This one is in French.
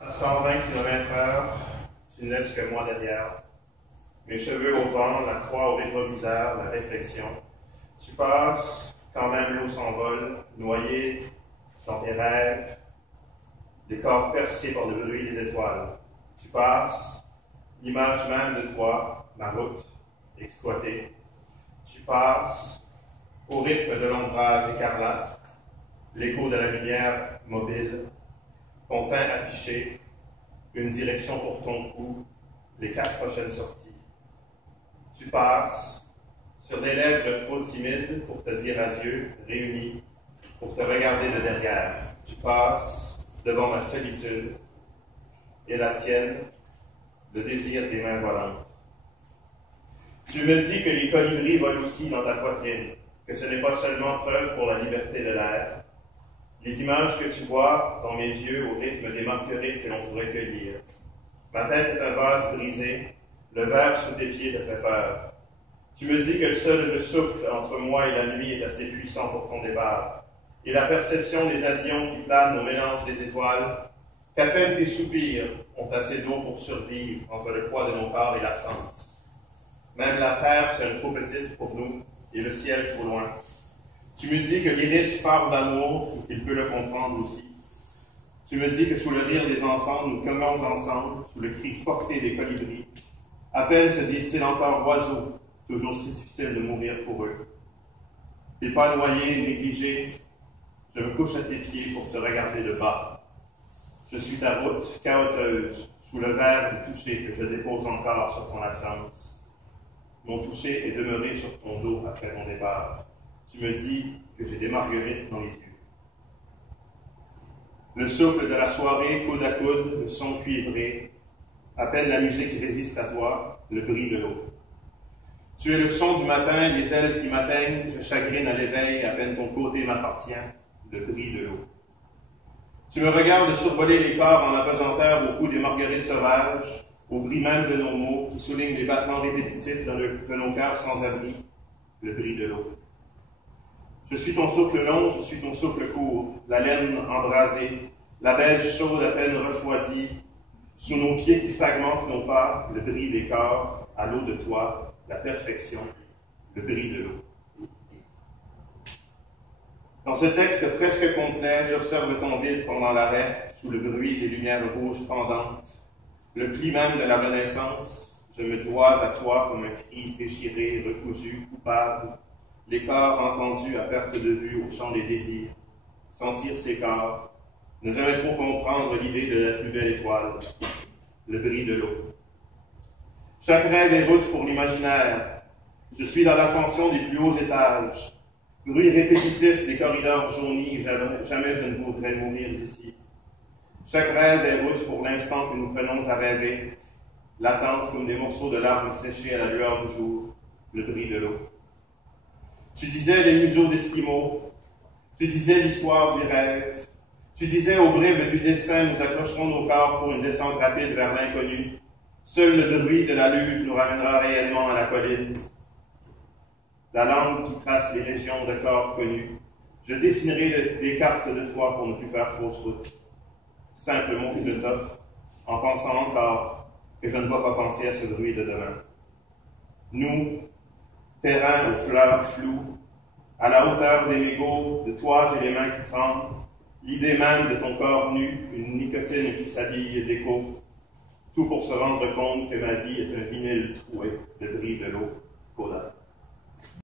À 120 km/h, tu ne laisses que moi derrière. Mes cheveux au vent, la croix au rétroviseur, la réflexion. Tu passes, quand même l'eau s'envole, noyé dans tes rêves, les corps percés par le bruit des étoiles. Tu passes, l'image même de toi, ma route, exploitée. Tu passes, au rythme de l'ombrage écarlate, l'écho de la lumière mobile, ton teint affiché, une direction pour ton cou, les 4 prochaines sorties. Tu passes, sur des lèvres trop timides pour te dire adieu, réunies, pour te regarder de derrière. Tu passes devant ma solitude et la tienne, le désir des mains volantes. Tu me dis que les colibris volent aussi dans ta poitrine, que ce n'est pas seulement preuve pour la liberté de l'être. Les images que tu vois dans mes yeux au rythme des marguerites que l'on pourrait cueillir. Ma tête est un vase brisé, le verre sous tes pieds te fait peur. Tu me dis que le souffle entre moi et la nuit est assez puissant pour ton départ, et la perception des avions qui planent au mélange des étoiles, qu'à peine tes soupirs ont assez d'eau pour survivre entre le poids de mon corps et l'absence. Même la terre serait trop petite pour nous, et le ciel trop loin. Tu me dis que l'iris parle d'amour, ou qu'il peut le comprendre aussi. Tu me dis que sous le rire des enfants, nous commons ensemble, sous le cri forté des colibris. À peine se disent-ils encore oiseaux, toujours si difficile de mourir pour eux. Tes pas noyés, négligés, je me couche à tes pieds pour te regarder de bas. Je suis ta route, chaoteuse, sous le verre du toucher que je dépose encore sur ton absence. Mon toucher est demeuré sur ton dos après mon départ. Tu me dis que j'ai des marguerites dans les yeux. Le souffle de la soirée, coude à coude, le son cuivré, à peine la musique résiste à toi, le bruit de l'eau. Tu es le son du matin, les ailes qui m'atteignent, je chagrine à l'éveil, à peine ton côté m'appartient, le bruit de l'eau. Tu me regardes survoler les corps en apesanteur au cou des marguerites sauvages, au bruit même de nos mots qui soulignent les battements répétitifs de nos cœurs sans abri, le bruit de l'eau. Je suis ton souffle long, je suis ton souffle court, la laine embrasée, la beige chaude à peine refroidie, sous nos pieds qui fragmentent nos pas, le bris des corps, à l'eau de toi, la perfection, le bris de l'eau. Dans ce texte presque complet, j'observe ton vide pendant l'arrêt, sous le bruit des lumières rouges pendantes, le pli même de la renaissance, je me dois à toi comme un cri déchiré, recousu, coupable, les corps entendus à perte de vue au chant des désirs, sentir ces corps, ne jamais trop comprendre l'idée de la plus belle étoile, le bris de l'eau. Chaque rêve est route pour l'imaginaire. Je suis dans l'ascension des plus hauts étages. Bruit répétitif des corridors jaunis, jamais je ne voudrais mourir ici. Chaque rêve est route pour l'instant que nous prenons à rêver, l'attente comme des morceaux de larmes séchés à la lueur du jour, le bris de l'eau. Tu disais les museaux d'Esquimaux, tu disais l'histoire du rêve, tu disais aux bribes du destin nous accrocherons nos corps pour une descente rapide vers l'inconnu. Seul le bruit de la luge nous ramènera réellement à la colline. La langue qui trace les régions de corps connus, je dessinerai des cartes de toi pour ne plus faire fausse route. Simple mot que je t'offre, en pensant encore que je ne dois pas penser à ce bruit de demain. Nous, terrain aux fleurs floues, à la hauteur des mégots, de toi j'ai les mains qui tremblent, l'idée même de ton corps nu, une nicotine qui s'habille d'écho, tout pour se rendre compte que ma vie est un vinyle troué, le bris de l'eau.